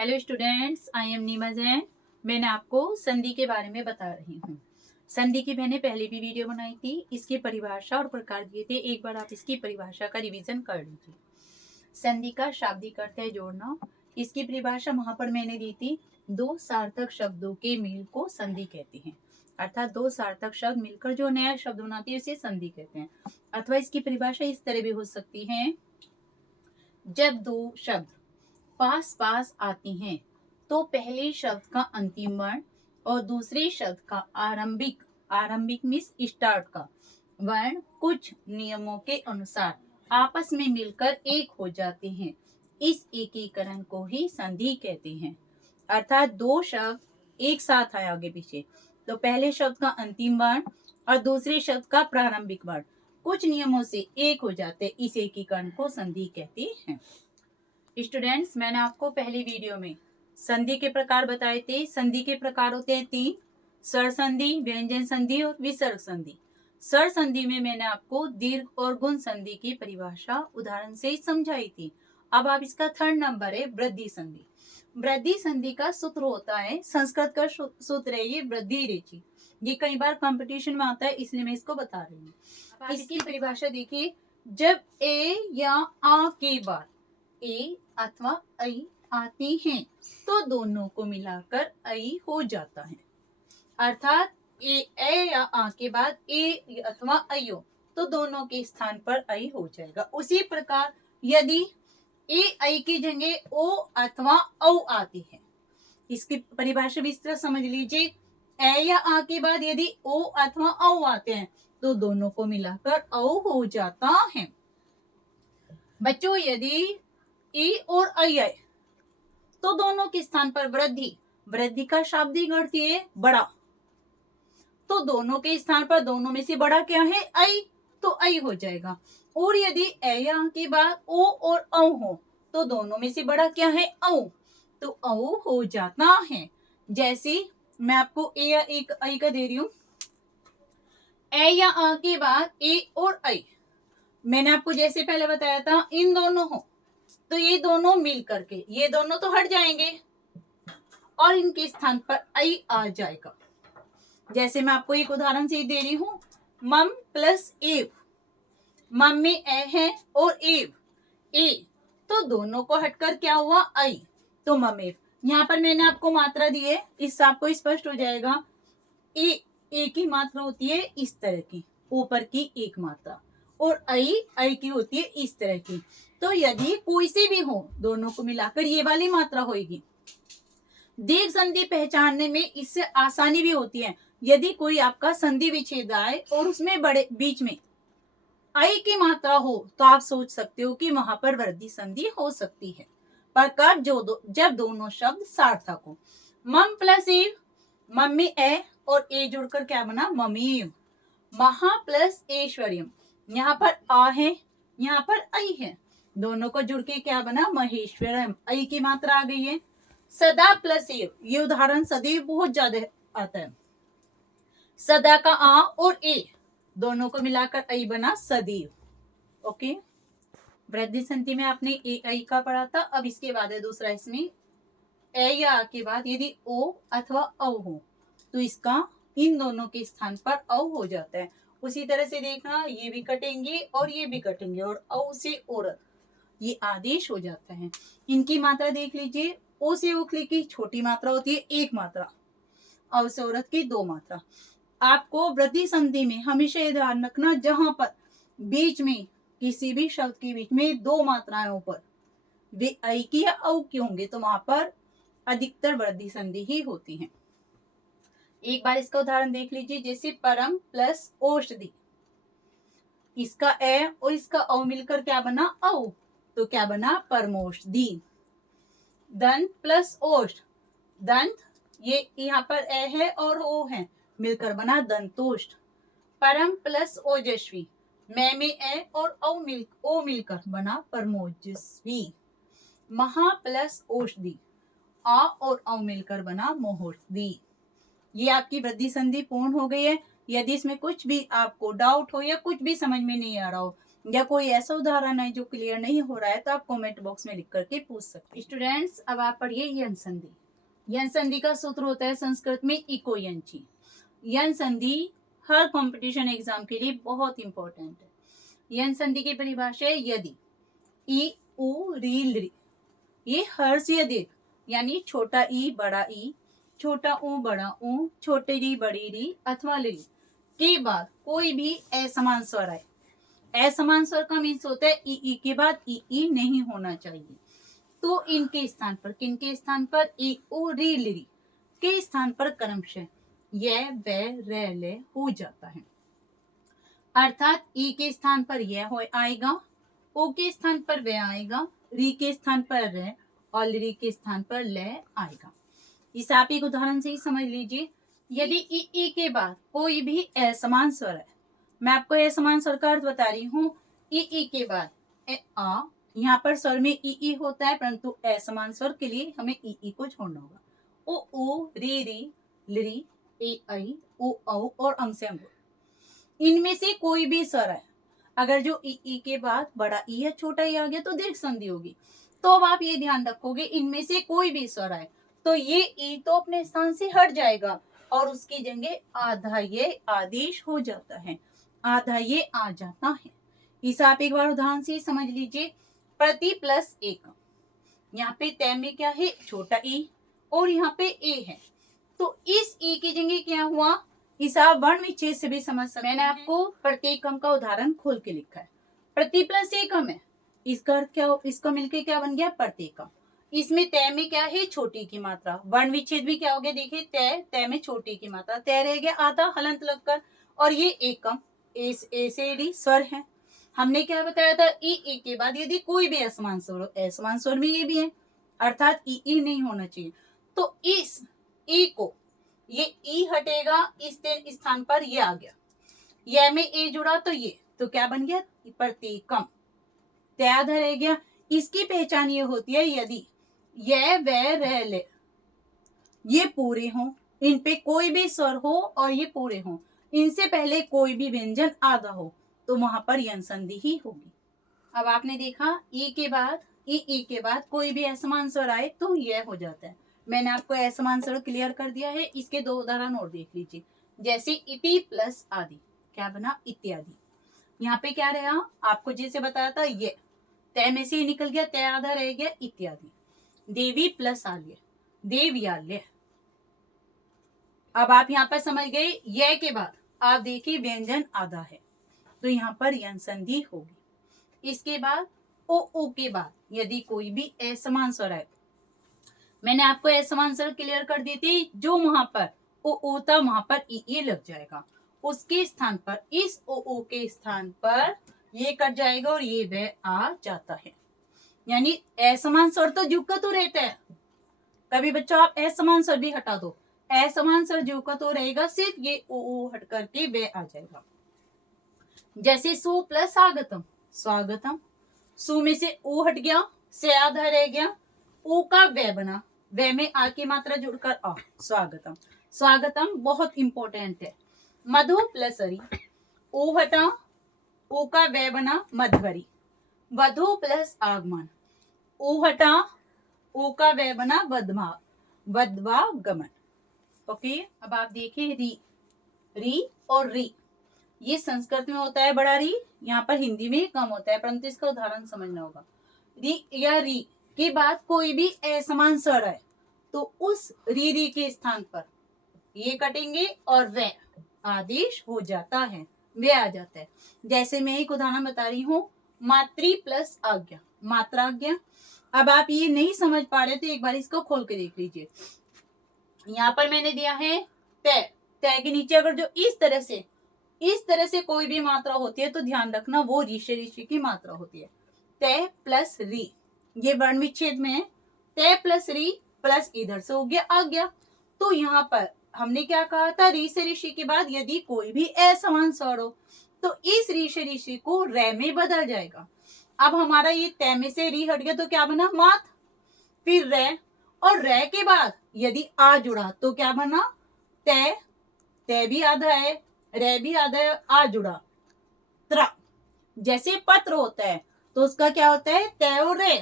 Hello students, I am नीमा जैन। मैंने आपको संधि के बारे में बता रही हूँ। संधि की मैंने पहले भी वीडियो बनाई थी, इसकी परिभाषा और प्रकार दिए थे। एक बार आप इसकी परिभाषा का रिवीजन कर लीजिए। संधि का शाब्दिक अर्थ है जोड़ना। इसकी परिभाषा वहां पर मैंने दी थी, दो सार्थक शब्दों के मेल को संधि कहते हैं। अर्थात दो सार्थक शब्द मिलकर जो नया शब्द बनाती है उसे संधि कहते हैं। अथवा इसकी परिभाषा इस तरह भी हो सकती है, जब दो शब्द पास पास आती हैं तो पहले शब्द का अंतिम वर्ण और दूसरे शब्द का आरंभिक मीन्स स्टार्ट का वर्ण कुछ नियमों के अनुसार आपस में मिलकर एक हो जाते हैं। इस एकीकरण को ही संधि कहते हैं। अर्थात दो शब्द एक साथ आए आगे पीछे तो पहले शब्द का अंतिम वर्ण और दूसरे शब्द का प्रारंभिक वर्ण कुछ नियमों से एक हो जाते, इस एकीकरण को संधि कहते हैं। स्टूडेंट्स, मैंने आपको पहली वीडियो में संधि के प्रकार बताए थे। संधि के प्रकार होते हैं तीन: स्वर संधि, व्यंजन संधि और विसर्ग संधि। स्वर संधि में मैंने आपको दीर्घ और गुण संधि की परिभाषा उदाहरण से समझाई थी। अब आप इसका थर्ड नंबर है वृद्धि संधि। वृद्धि संधि का सूत्र होता है, संस्कृत का सूत्र है ये वृद्धि रेचि। ये कई बार कंपटीशन में आता है, इसलिए मैं इसको बता रही हूँ। इसकी परिभाषा देखिए, जब ए या आ के बाद ए अथवा ऐ आती हैं तो दोनों को मिलाकर ऐ हो जाता है। अर्थात ए या आ के बाद ए अथवा ऐ हो तो दोनों के स्थान पर ऐ हो जाएगा। उसी प्रकार यदि ए ऐ की जगह ओ अथवा औ आती है, इसकी परिभाषा भी इस तरह समझ लीजिए, ए या आ के बाद यदि ओ अथवा औ आते हैं तो दोनों को मिलाकर औ हो जाता है। बच्चों, यदि ई और ऐ आए तो दोनों के स्थान पर वृद्धि का शाब्दिक अर्थ है बड़ा, तो दोनों के स्थान पर दोनों में से बड़ा क्या है? ऐ, तो ऐ हो जाएगा। और यदि ए या के बाद ओ और औ हो तो दोनों में से बड़ा क्या है? औ, तो औ हो जाता है। जैसे मैं आपको ए या एक ऐ का दे रही हूं, ए या आ के बाद ए और ऐ, मैंने आपको जैसे पहले बताया था इन दोनों हो तो ये दोनों मिल करके ये दोनों तो हट जाएंगे और इनके स्थान पर ऐ आ जाएगा। जैसे मैं आपको एक उदाहरण से दे रही हूं, मम प्लस एव। मम में ए है और एव ए, तो दोनों को हटकर क्या हुआ? ऐ, तो ममेव। यहाँ पर मैंने आपको मात्रा दी है, इससे आपको स्पष्ट हो जाएगा। ए की मात्रा होती है इस तरह की, ऊपर की एक मात्रा, और ऐ की होती है इस तरह की। तो यदि कोई सी भी हो दोनों को मिलाकर ये वाली मात्रा होगी। दीर्घ संधि पहचानने में इससे आसानी भी होती है। यदि कोई आपका संधि विच्छेद आए और उसमें बड़े बीच में ऐ की मात्रा हो तो आप सोच सकते हो कि वहां पर वृद्धि संधि हो सकती है। पर कब? जब दोनों शब्द सार्थक हो। मम प्लस एव, मम में ए और ए जुड़कर क्या बना? ममेव। महा प्लस ऐश्वर्यम, यहाँ पर आ है, यहाँ पर ऐ है, दोनों को जुड़ के क्या बना? महेश्वरम। ऐ की मात्रा आ गई है। सदा प्लस एव, ये उदाहरण सदैव बहुत ज्यादा आता है। सदा का आ और ए दोनों को मिलाकर ऐ बना सदैव। ओके, वृद्धि संधि में आपने ए ऐ का पढ़ा था। अब इसके बाद है दूसरा, इसमें ए या आ के बाद यदि ओ अथवा औ हो तो इसका इन दोनों के स्थान पर औ हो जाता है। उसी तरह से देखना, ये भी कटेंगे और ये भी कटेंगे और औ से औरत ये आदेश हो जाता है। इनकी मात्रा देख लीजिए, ओ से ओखली की छोटी मात्रा होती है एक मात्रा, औ से औरत की दो मात्रा। आपको वृद्धि संधि में हमेशा ये ध्यान रखना, जहां पर बीच में किसी भी शब्द के बीच में दो मात्राएं ऊपर वे ऐ की या औ की होंगे तो वहां पर अधिकतर वृद्धि संधि ही होती है। एक बार इसका उदाहरण देख लीजिए, जैसे परम प्लस औषधि, इसका ए और इसका औ मिलकर क्या बना? औ, तो क्या बना? परमौषधि। दंत प्लस ओष्ठ, दंत ये यहाँ पर ए है और ओ है, मिलकर बना दंतोष्ठ। परम प्लस ओजस्वी, मैं में ए और ओ मिलकर बना परमोजस्वी। महा प्लस औषधि, आ और औ मिलकर बना मोहोषधि। ये आपकी वृद्धि संधि पूर्ण हो गई है। यदि इसमें कुछ भी आपको डाउट हो या कुछ भी समझ में नहीं आ रहा हो या कोई ऐसा उदाहरण है जो क्लियर नहीं हो रहा है तो आप कमेंट बॉक्स में लिख करके पूछ सकते हैं। स्टूडेंट्स, अब आप पढ़िए यन संधि। यन संधि का सूत्र होता है संस्कृत में इको यंची। यन संधि हर कंपटीशन एग्जाम के लिए बहुत इंपॉर्टेंट है। यन संधि की परिभाषा है यदि ई उ री ली, ये हर्ष या दीर्घ यानी छोटा ई बड़ा ई, छोटा ऊ बड़ा ऊ, छोटे री बड़ी री अथवा ली के बाद कोई भी असमान स्वर आए। असमान स्वर का मीन्स होता है ई के बाद ई नहीं होना चाहिए। तो इनके स्थान पर, किनके स्थान पर, ई उ री ली के स्थान पर क्रमशः य व र ले हो जाता है। अर्थात ई के स्थान पर यह हो आएगा, ओ के स्थान पर वे आएगा, री के स्थान पर र और ली के स्थान पर ले आएगा। इस आप एक उदाहरण से ही समझ लीजिए। यदि ई के बाद कोई भी असमान स्वर है, मैं आपको असमान स्वर का अर्थ बता रही हूँ। ई के बाद आ, यहाँ पर स्वर में ई होता है, परंतु असमान स्वर के लिए हमें ई को छोड़ना होगा। ओ री री लिरी ए आई ओ औ और अंग से अंगुर, इनमें से कोई भी स्वर है, अगर जो ई के बाद बड़ा ई या छोटा ई आ गया तो दीर्घ संधि होगी। तो अब आप ये ध्यान रखोगे, इनमें से कोई भी स्वर आए तो ये ई तो अपने स्थान से हट जाएगा और उसकी जगह आधा ये आदेश हो जाता है, आधा ये आ जाता है। इस आप एक बार उदाहरण से समझ लीजिए। प्रति प्लस एक, यहाँ पे तय में क्या है, छोटा ई और यहाँ पे ए है, तो इस ई की जगह क्या हुआ, हिसाब वर्ण विच्छेद से भी समझ सकते हैं। मैंने आपको प्रत्येकम का उदाहरण खोल के लिखा है। प्रति प्लस एकम है, इसका अर्थ क्या हो, इसका मिलके क्या बन गया, प्रत्येकम। इसमें तय में क्या है, छोटी की मात्रा, वर्ण विच्छेद भी क्या हो गया, देखिए तय में छोटी की मात्रा, तय रह गया आधा हलंत लगकर, और ये एकम ए से डी स्वर है। हमने क्या बताया था, ई के बाद यदि कोई भी असमान स्वर हो, असमान स्वर में ये भी है, अर्थात ई नहीं होना चाहिए। तो इस ई को, ये ई हटेगा, इस स्थान पर ये आ गया, यह में ए जुड़ा तो ये, तो क्या बन गया, प्रतीकम, तय रह गया। इसकी पहचान ये होती है यदि यह व रह ले ये पूरे हों, इन पे कोई भी स्वर हो और ये पूरे हों, इनसे पहले कोई भी व्यंजन आधा हो, तो वहां पर यन संधि ही होगी। अब आपने देखा ई के बाद कोई भी असमान स्वर आए तो यह हो जाता है। मैंने आपको असमान स्वर क्लियर कर दिया है। इसके दो उदाहरण और देख लीजिए, जैसे इति प्लस आदि, क्या बना, इत्यादि। यहाँ पे क्या रहा, आपको जैसे बताया था, ये तय में से ही निकल गया, तय आधा रह गया, इत्यादि। देवी प्लस आल्य, देवयाल्य। अब आप यहाँ पर समझ गए, यह के बाद आप देखिए व्यंजन आधा है तो यहाँ पर यन संधि होगी। इसके बाद ओ के बाद यदि कोई भी असमान स्वर है, मैंने आपको असमान स्वर क्लियर कर दी थी, जो वहां पर ओ था वहां पर ई लग जाएगा, उसके स्थान पर, इस ओ के स्थान पर ये कट जाएगा और ये वह आ जाता है। यानी असमान स्वर तो जुका तो रहता है, कभी बच्चों आप असमान स्वर भी हटा दो, असमान स्वर जुका तो रहेगा, सिर्फ ये ओ हट करके वह आ जाएगा। जैसे सु प्लस स्वागतम, स्वागतम, सु में से ओ हट गया, से आधा रह गया, ओ का वे बना, वे में आ की मात्रा जुड़कर आ, स्वागतम। स्वागतम बहुत इंपॉर्टेंट है। मधु प्लस हरि, ओ हटा, ओ का वे बना, मधुवरी। वधु प्लस आगमन, ओ हटा, ओ का वे बना, वधवा, वधवागमन। ओके, अब आप देखिए री और री, ये संस्कृत में होता है बड़ा री, यहाँ पर हिंदी में कम होता है, परंतु इसका उदाहरण समझना होगा। री या री के बाद कोई भी असमान स्वर है तो उस री के स्थान पर ये कटेंगे और वे आदेश हो जाता है, वे आ जाता है। जैसे मैं एक उदाहरण बता रही हूँ, मातृ प्लस आज्ञा, मात्राज्ञा। अब आप ये नहीं समझ पा रहे तो एक बार इसको खोल के देख लीजिए। यहाँ पर मैंने दिया है तय, तय के नीचे अगर जो इस तरह से कोई भी मात्रा होती है तो ध्यान रखना वो ऋषि की मात्रा होती है। तय प्लस री, ये वर्ण विच्छेद में है, तय प्लस री प्लस इधर से हो गया आज्ञा। तो यहाँ पर हमने क्या कहा था, री से ऋषि के बाद यदि कोई भी असमान स्वर हो तो इस ऋषि को रे में बदल जाएगा। अब हमारा ये तय में से री हट गया तो क्या बना, मात, फिर रे, और रे के बाद यदि आ जुड़ा तो क्या बना, तय, तय भी आधा है, रे भी आधा है, आ जुड़ा त्रा। जैसे पत्र होता है तो उसका क्या होता है तय और रे,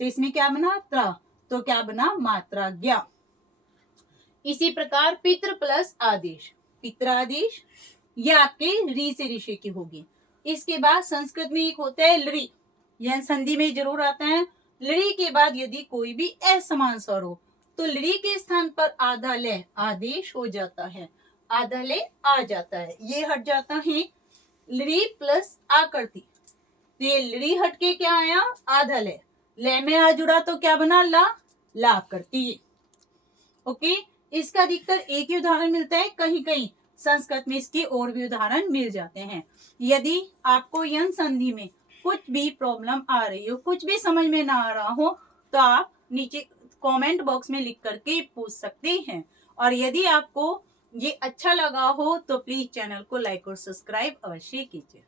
तो इसमें क्या बना त्र, तो क्या बना मात्रा ज्ञा। इसी प्रकार पितृ प्लस आदेश, पितृ आदेश ये आपके री से ऋषि की होगी। इसके बाद संस्कृत में एक होता है लृ, यह संधि में जरूर आता है। लृ के बाद यदि कोई भी असमान स्वर हो तो लृ के स्थान पर आधा लय आदेश हो जाता है, आधा लय आ जाता है, ये हट जाता है लृ प्लस आकृति। ये लृ हट के क्या आया आधा लय, लय में आ जुड़ा तो क्या बना ला, ला करती। ओके, इसका अधिकतर एक ही उदाहरण मिलता है, कहीं कहीं संस्कृत में इसके और भी उदाहरण मिल जाते हैं। यदि आपको यन संधि में कुछ भी प्रॉब्लम आ रही हो, कुछ भी समझ में ना आ रहा हो, तो आप नीचे कमेंट बॉक्स में लिख करके पूछ सकते हैं। और यदि आपको ये अच्छा लगा हो तो प्लीज चैनल को लाइक और सब्सक्राइब अवश्य कीजिए।